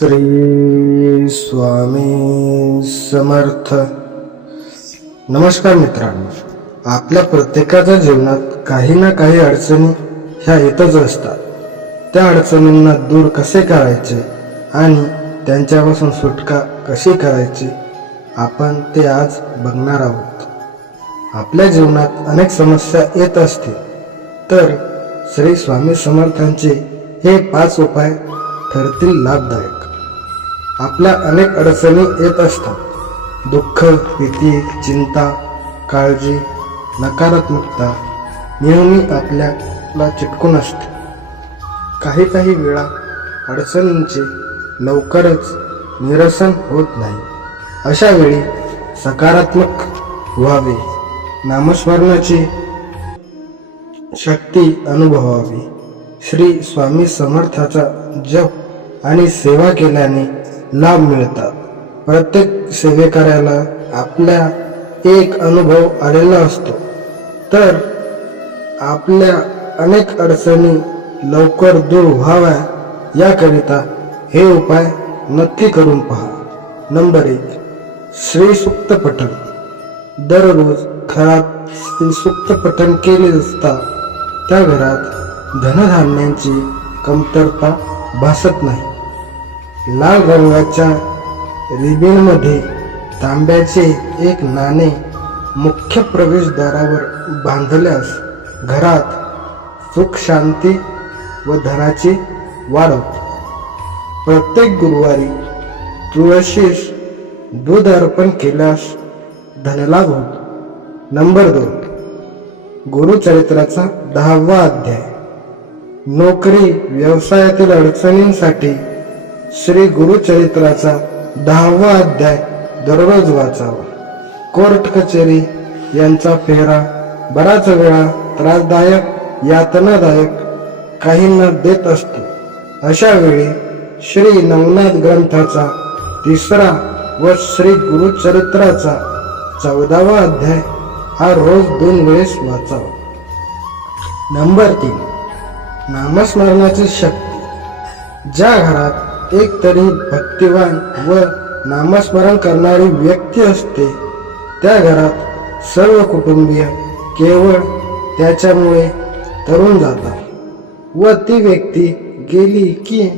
श्री स्वामी समर्थ. नमस्कार मित्रांनो, आपल्या प्रत्येकाच्या जीवनात काही ना काही अडचणी ह्या येतच असतात. त्या अडचणींना दूर कसे करायचे आणि त्यांच्यापासून सुटका कशी करायची आपण ते आज बघणार आहोत. आपल्या जीवनात अनेक समस्या येत असतील तर श्री स्वामी समर्थांचे हे 5 उपाय ठरतील लाभदायक. आपल्या अनेक अडचणी येत असतात. दुःख, भीती, चिंता, काळजी, नकारात्मकता नेहमी आपल्याला चिटकून असते. काही वेळा अडचणींचे लवकरच निरसन होत नाही. अशा वेळी सकारात्मक व्हावे, नामस्मरणाची शक्ती अनुभवावी. श्री स्वामी समर्थाचा जप आणि सेवा केल्याने लाभ मिळतात. प्रत्येक सेवेकऱ्याला आपल्या एक अनुभव आलेला असतो. तर आपल्या अनेक अडचणी लवकर दूर व्हाव्या याकरिता हे उपाय नक्की करून पहा. नंबर 1, श्री सूक्त पठण. दररोज घरात श्री सूक्त पठण केले असता त्या घरात धनधान्यांची कमतरता भासत नाही. लाल रंगाच्या रिबीनमध्ये तांब्याचे एक नाणे मुख्य प्रवेशद्वारावर बांधल्यास घरात सुख, शांती व धनाची वाढ होते. प्रत्येक गुरुवारी तुळशीस दूध अर्पण केल्यास धनलाभ होतो. नंबर 2, गुरुचरित्राचा 10वा अध्याय. नोकरी व्यवसायातील अडचणींसाठी श्री गुरुचरित्राचा 10वा अध्याय दररोज वाचावा. कोर्ट कचेरी यांचा फेरा बराच वेळा त्रासदायक, यातनादायक काहींना देत असतो. अशा वेळी श्री नवनाथ ग्रंथाचा 3रा व श्री गुरुचरित्राचा 14वा अध्याय हा रोज 2 वेळेस वाचावा. नंबर 3, नामस्मरणाची शक्ती. ज्या घरात एक तरी भक्तिवान व नामस्मरण करणारी व्यक्ती असते त्या घरात सर्व कुटुंबीय केवळ त्याच्यामुळे तरुण जातात व ती व्यक्ती गेली की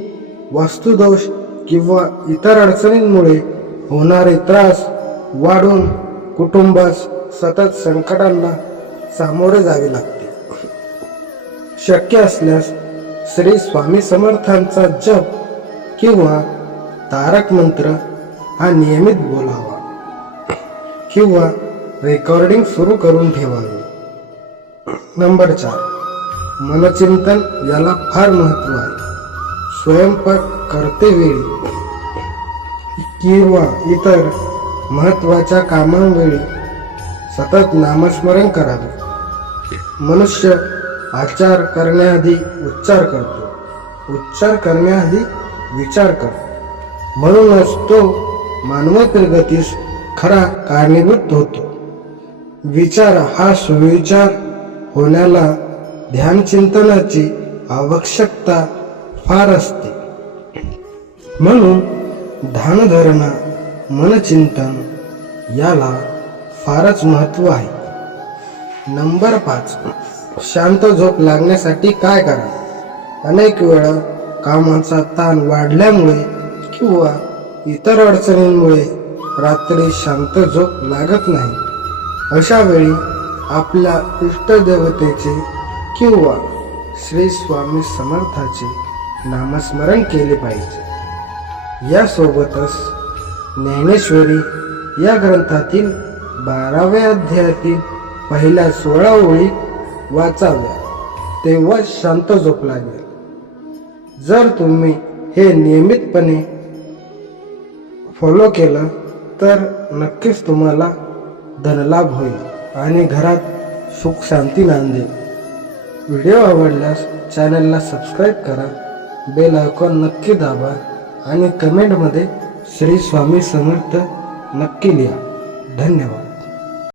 वास्तुदोष किंवा इतर अडचणींमुळे होणारे त्रास वाढून कुटुंबास सतत संकटांना सामोरे जावे लागते. शक्य असल्यास श्री स्वामी समर्थांचा जप किंवा तारक मंत्र हा नियमित बोलावा किंवा रेकॉर्डिंग सुरू करून ठेवावे. नंबर 4, मनचिंतन. याला फार महत्व आहे. स्वयंपाक करतेवेळी किंवा इतर महत्वाच्या कामांवेळी सतत नामस्मरण करावे. मनुष्य आचार करण्याआधी उच्चार करतो, उच्चार करण्याआधी विचार करतो. म्हणूनच तो मानवी प्रगतीस खरा कारणीभूत होतो. विचार हा सुविचार होण्याला ध्यानचिंतनाची आवश्यकता फार असते. म्हणून ध्यानधारणा, मनचिंतन याला फारच महत्व आहे. नंबर 5, शांत झोप लागण्यासाठी काय करावे. अनेक वेळा कामाचा ताण वाढल्यामुळे किंवा इतर अडचणींमुळे रात्री शांत झोप लागत नाही. अशा वेळी आपल्या इष्टदेवतेचे किंवा श्री स्वामी समर्थाचे नामस्मरण केले पाहिजे. यासोबतच ज्ञानेश्वरी या ग्रंथातील 12व्या अध्यायातील पहिल्या 16 ओळी वाचाव्या, तेव्हा शांत झोप लागेल. जर तुम्ही हे नियमितपणे फॉलो केलं तर नक्कीच तुम्हाला धनलाभ होईल आणि घरात सुख शांती नांदेल. व्हिडिओ आवडल्यास चॅनलला सबस्क्राईब करा, बेल आयकॉन नक्की दाबा आणि कमेंटमध्ये श्री स्वामी समर्थ नक्की लिहा. धन्यवाद.